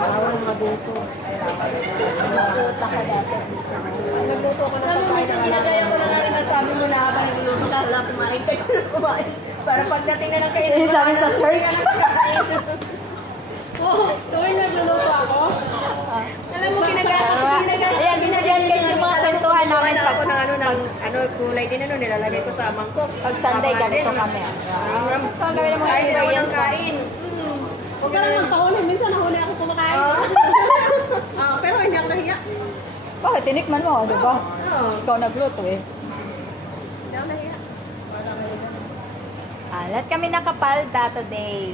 Bawal mabuto. Nagluto ka dati. Nagluto ko na Alam mo, minsan ginagaya ko na rin ang sabi mo na habang nagluluto ka, wala kumain ka na kumain. Para pagdating na ng kainin mo, Sabi sa church. Oo, tuwing nagluluto ako. Alam mo, ginagaya. Ayan, yan guys yung mga kwentuhan namin Kumain pag, ako ng kulay din nilalagay ko sa mangkok. pag Sunday, ganito kami. So, ang gawin ng mga Kain ako ng experience. kain. Huwag ka naman pahuli. Minsan nahuli ako kumakain. Pero hindi ako nahiya. Bakit? Tinikman mo, di ba? Oo. Ikaw nagluto eh. Hindi ako nahiya. Lahat kami nakapalda today.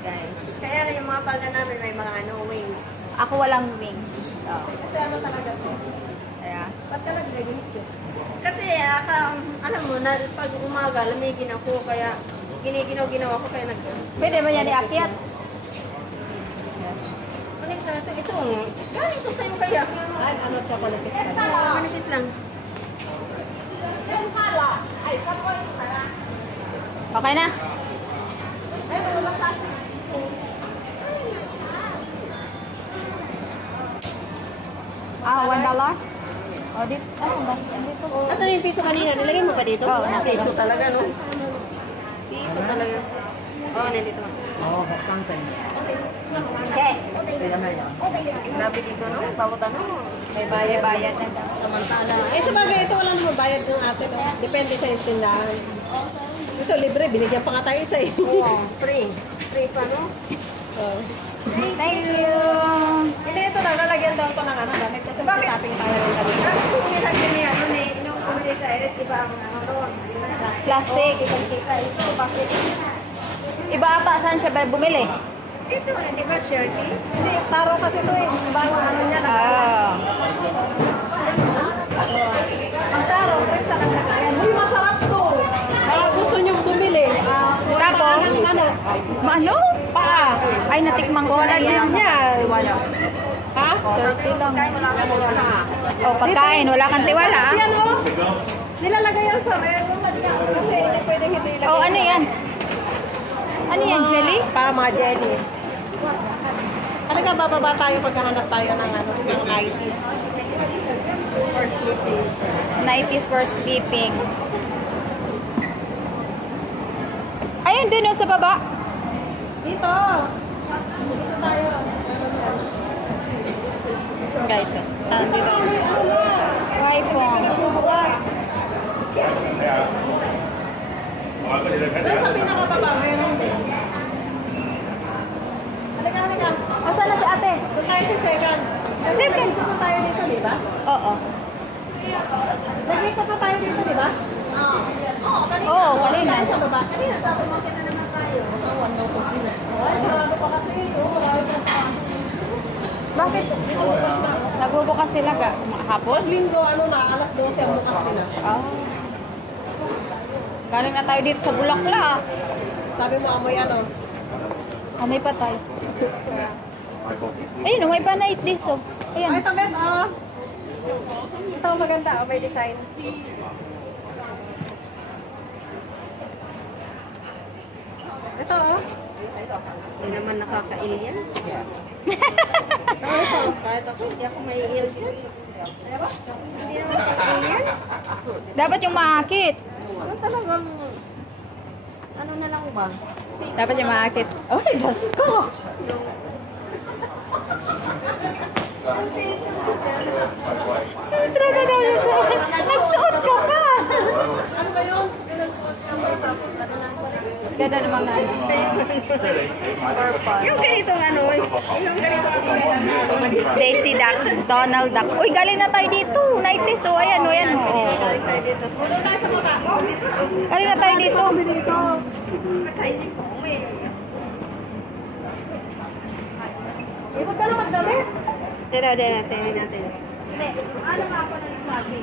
Guys. Kaya yung mga palda namin may mga wings. Ako walang wings. Oh. Kasi ano talaga to? Kaya, Ba't talaga ganito? Kasi alam mo, pag umaga, lamigin ako, kaya ginawa ko, kaya pwede ba yan iakyat? Kunin sa ito, galing ko sa'yo kaya. Ano siya kulitis ka? Manisis lang. Okay na? $1? O, dito. Ano ba? Dito. Asan yung piso kanina? Nilagay mo ba dito? Oo, nasa Piso talaga, no? Piso talaga. Oo, nandito lang. Okay. Grabe dito, no? Bawat ano? May bayad na daw. Samantala. Eh, sa bagay, ito wala naman bayad ng ate. Depende sa tindahan. Ito, libre. Binigyan pa nga tayo isa eh. Oo, free. Free pa, no? Oh. Thank you. Hindi, ito lang. Lalagyan daw ito ng damit. Kasi magsasaping tayo ng damit. Bakit kung nilagyan niya, nung kumili sa Iris, iba ang doon? Plastic. Kita, ito, bakit? Iba ata, saan siya ba bumili? Ito, di ba, Shirley? Hindi, taro kasi ito eh. Bago ano niya. Ang taro, presta lang na kaya. Uy, masarap to. Gusto niyong bumili. Tapos? Ano? Paa. Ay, natikman ko na yan. Yan. Ha? 30 lang. Kahit wala ka wala. O, pagkain. Wala kang tiwala. Yan o. Nilalagay yan sa red. Kasi hindi pwedeng hindi ilagay. Oh, ano yan? Ano yan, jelly? Para mga jelly. Talaga bababa tayo pagkahanap tayo ng ng 90s. For sleeping. 90s for sleeping. Ayun, dun sa baba. Dito. Dito tayo. Guys, dito. iPhone. Pero sa pinakababa, mayroon din. Halika, halika. Asan na si ate? Doon tayo sa second. Second. Nag-ikot na tayo dito, di ba? Oo. Nag-ikot na tayo dito, di ba? Oo, kanina. Tayo sa baba. Kanina, tapos umakit na naman tayo. Ay, sarado pa kasi ito. Marami pa. Bakit? Nagbubukas sila hapon? Linggo, alas 12 ang bukas nila. Galing na tayo dito sa Bulaklak. Sabi mo, amoy ano? May patay. Ayun, may pa night this, oh. Ay, Ayan. tabet, Ito maganda, may design. Ito, Hindi naman nakaka-alien. Ito. Kahit ako, hindi ako may alien. Hindi naman nakaka-alien. Dapat yung maakit. Ano talagang, ano na lang ba? Dapat yung maakit. Oh, Diyos ko! Siyempre na daw yung suot. Nagsuot ka pa! Ano ba yun? Ganda naman na. Yung ganitong yung ganitong Daisy Duck, Donald Duck. Uy, galing na tayo dito. 90s, oh. Ayan, oh. Ayan, oh. Galing na tayo dito. Masayang ko, Ikot ka na magdamit. Tira natin. Hindi. Ano nga ako na nagsabi?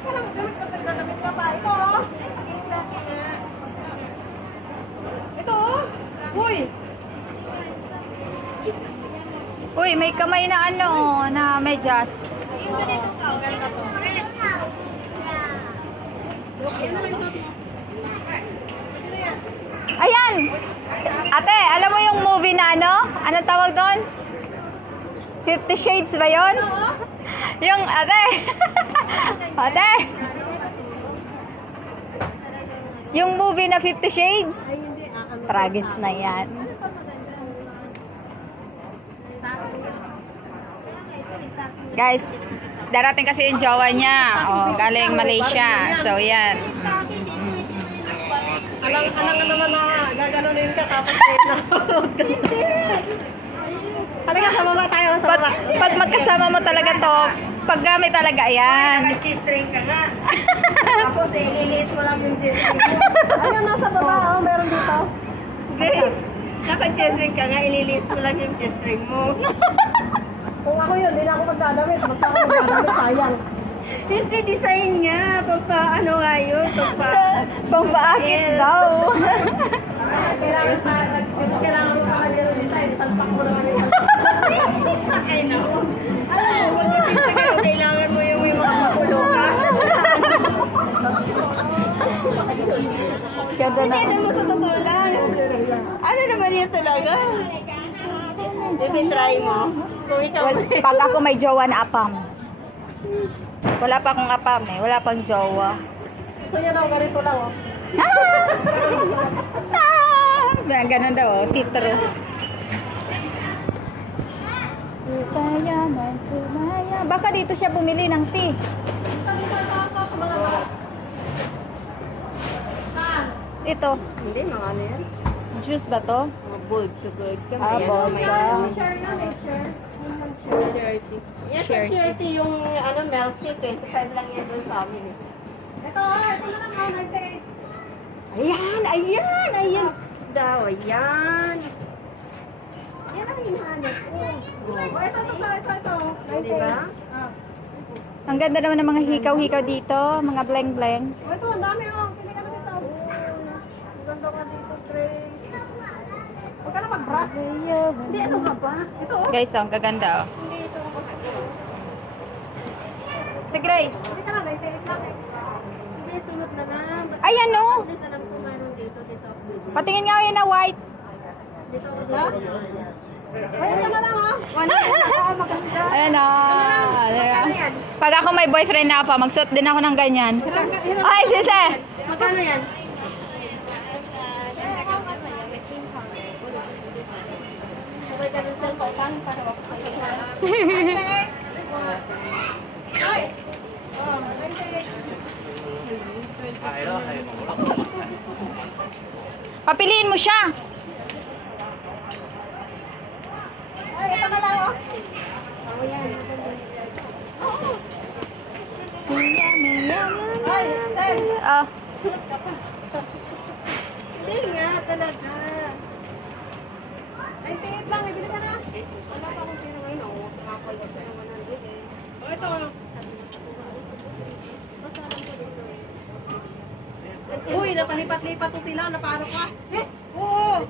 Parang gamit ka pagdadamit ka pa. Ito, Ito, Uy! Uy, may kamay na ano, na medyas. Yung ganito ka, ganito to. Ayan! Ate, alam mo yung movie na ano? Anong tawag doon? 50 Shades ba yun? Yung ate. Ate. Yung movie na 50 Shades? Tragis na yan. Guys, darating kasi yung jowa niya. Oh, galing Malaysia. So, yan. Alang naman na gaganunin ka tapos nakasuot ka. Halika, sa baba tayo. Sa baba. Pag magkasama mo talaga to, paggamit talaga yan. Nag-cheese-string ka nga. Tapos ililis mo lang yung cheese-string mo. Ayun, nasa baba. Oh, meron dito. Guys, naka-cheese-string ka nga, ililis mo lang yung cheese-string mo. Kung ako yun, hindi na ako magdadamit. Magdadamit, sayang. Hindi, design nga. Pagpa, ano nga yun? Pambaakit daw. Kailangan ko pa yung design. Salpak mo naman yung Ay, naku. Alam mo, mag-artista kayo, kailangan mo yung may mga makulo ka. Ganda na. Hindi mo sa totoo lang. Ano naman yun talaga? Sige, try mo. Kung ikaw Pag ako may jowa na apam. Wala pa akong apam eh. Wala pang jowa. Kuya daw, ganito lang oh. Ganun daw oh. Citro. Sumaya. Baka dito siya bumili ng tea. Ito. Hindi, mga ano yan? Juice ba to? Mga bold to good ka. Ah, bold ka. Share na, may share. Yes, surety yung ano, milk tea, 25 lang yan doon sa amin. Ito na lang oh, 98. Ayan daw, ayan. Yan ang hinahanap ko. Oh, ito. Diba? Ang ganda naman ng mga hikaw-hikaw dito. Mga bleng-bleng. Oh, ito, ang dami oh. Pili ka na dito. Ang ganda ka dito, Grace. Huwag ka na mag-bra. Hindi, ano ka ba? Ito oh. Guys, ang gaganda oh. Si Grace. Pili ka na, 98 lang eh. Hindi, sunod na lang. Basta Ayan oh. please, alam ko meron dito. Patingin nga yun na white. Dito ako Ha? Ay, ito na lang oh. maganda. Ayan o. Pag ako may boyfriend na pa, magsuot din ako ng ganyan. Ay, sise! Magkano yan? Sabay ka ng cellphone para ako sa Papiliin mo siya. Ay, ito na lang oh. Ay, Sel. Oh. Hindi nga, talaga. 98 lang, ibili ka na. Wala pa akong pino ngayon. Makakalit sa 100 eh. Oh, ito. Uy, napalipat-lipat to sila. Naparo ka. Oo.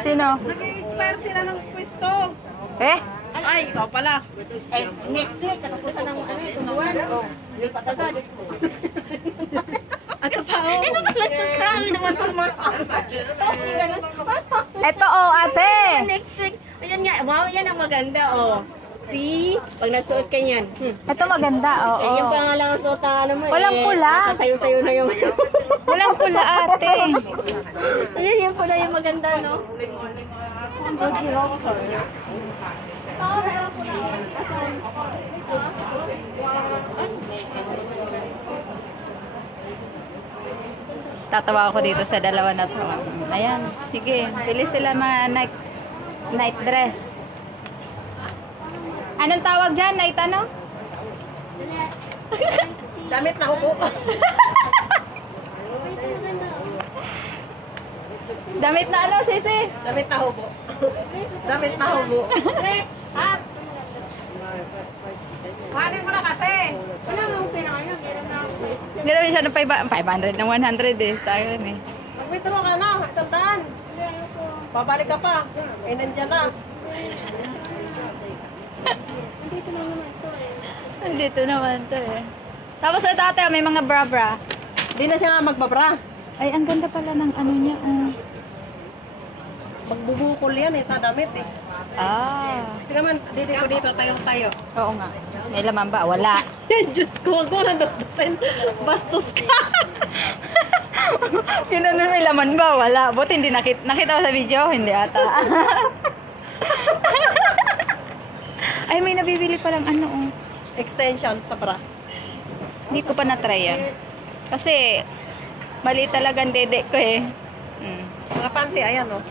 Sino? Nag-expire sila ng pwesto. Eh? Ay, ikaw pala. Next week, katapusan ng ano, tunuan. Oh, lipat agad. Ito pa, oh. Ito talaga. Grabe naman ito mga Eto oh, ate. Next week. Ayan nga. Wow, yan ang maganda, oh. See? Pag nagsuot ka yan. Ito maganda, oo. Yan pa nga lang ang suot na ano mo. Walang pula. Nakatayo-tayo na yung... Walang pula, ate. Ayan, yan pala yung maganda, no? Tatawa ako dito sa dalawa na to. Ayan, sige. Pili sila mga night dress. Anong tawag dyan? Night ano? Damit na upo. Damit na ano, sisi? Damit na hubo. Damit na hubo. Ha? Kuhanin mo na kasi. Wala nga akong pera ngayon. Meron na ako. Meron siya ng 500 ng 100 eh. Tayo eh. Mag-withdraw ka na. Isang Babalik ka pa. Eh, nandyan na. Dito naman to eh. Tapos ito ate, may mga bra-bra. Di na siya nga magbabra. Ay, ang ganda pala ng ano niya. Magbubukol yan sa damit eh. Ah. Tingnan man, dito, tayo. Oo nga. May laman ba? Wala. Diyos ko, wag mo nandutin. Bastos ka. Ginanon may laman ba? Wala. Buti hindi nakita mo sa video? Hindi ata. Ay, may nabibili palang ano. Oh. Extension sa bra. Hindi ko pa na-try yan. Kasi, mali talagang dede ko eh. Mga panty, ayan oh.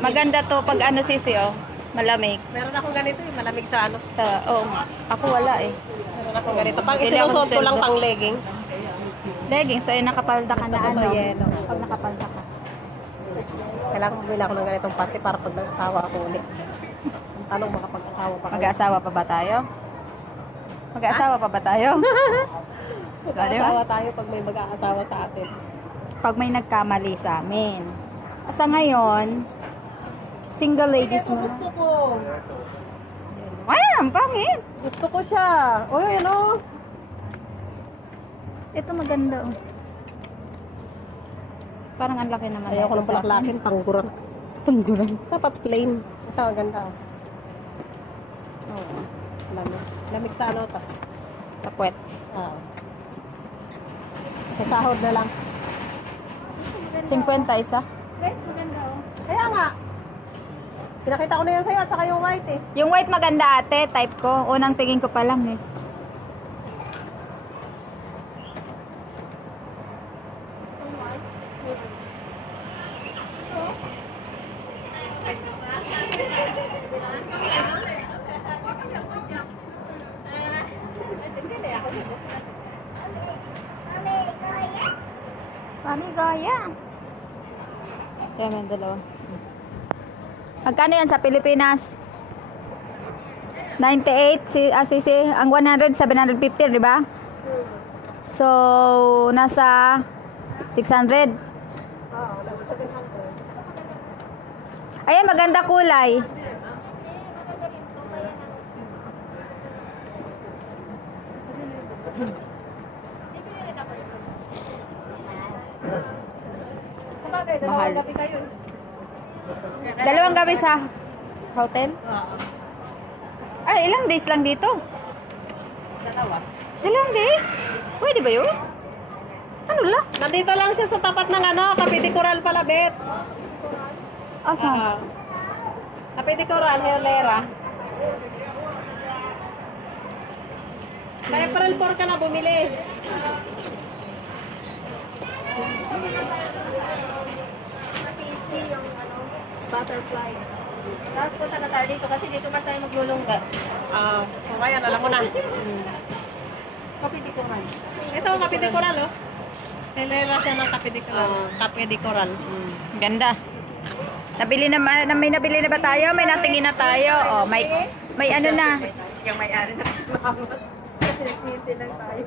Maganda to pag ano sisi oh. Malamig. Meron akong ganito eh, malamig sa ano. Oo nga. Ako wala eh. Meron akong ganito. Pag Bili ako ng isinusuot ko lang silver. pang leggings. Leggings, so nakapalda ka na Basta ano. ba yellow? Pag nakapalda ka. Kailangan bumili ako ng ganitong panty para pag nag-asawa ako ulit. Anong baka pag-asawa pa ako? Mag-aasawa pa ba tayo? Mag-aasawa pa ba tayo? Mag-aasawa tayo pag may mag-aasawa sa atin. Pag may nagkamali sa amin. Sa ngayon, single ladies Ito, mo. gusto ko. Ay, ang pangit. Gusto ko siya. Uy, ano? Ito maganda oh. Parang ang laki naman. Ayaw ko ng palaklakin, pangguran. Pangguran. Dapat plain. Ito, maganda oh. Oo. Lamig. Lamig sa ano to? Takwet. Ah. Sa sahod na lang. 50 isa. Kaya nga. Pinakita ko na yan sa'yo at saka yung white eh. Yung white maganda ate, type ko. Unang tingin ko pa lang eh. Mami, gaya. Kaya may dalawa. Magkano yan sa Pilipinas? 98 sisi, ang 100 750, di ba? So nasa 600. Ayan, maganda kulay. Sabagay, Mahal. dalawang gabi kayo. Dalawang gabi sa hotel? Oo. Ay, ilang days lang dito? Dalawa. Dalawang days? Pwede ba yun? Ano lang? Nandito lang siya sa tapat ng ano, Kapiti Coral Palabet. Asa? Kapiti Coral, Hilera. Sa April 4 ka na bumili. Yung ano, butterfly. Tapos punta na tayo dito kasi dito man tayo maglulungga. Ayan, alam mo na. Kapiti ko man. Ito, Kapiti Coral, oh. Hilera siya ng Kapiti Coral. Kapiti Coral. Ganda. Nabili na, may nabili na ba tayo? May natingin na tayo. Oh, may ano na. Yung may-ari na. Kasi nag lang tayo.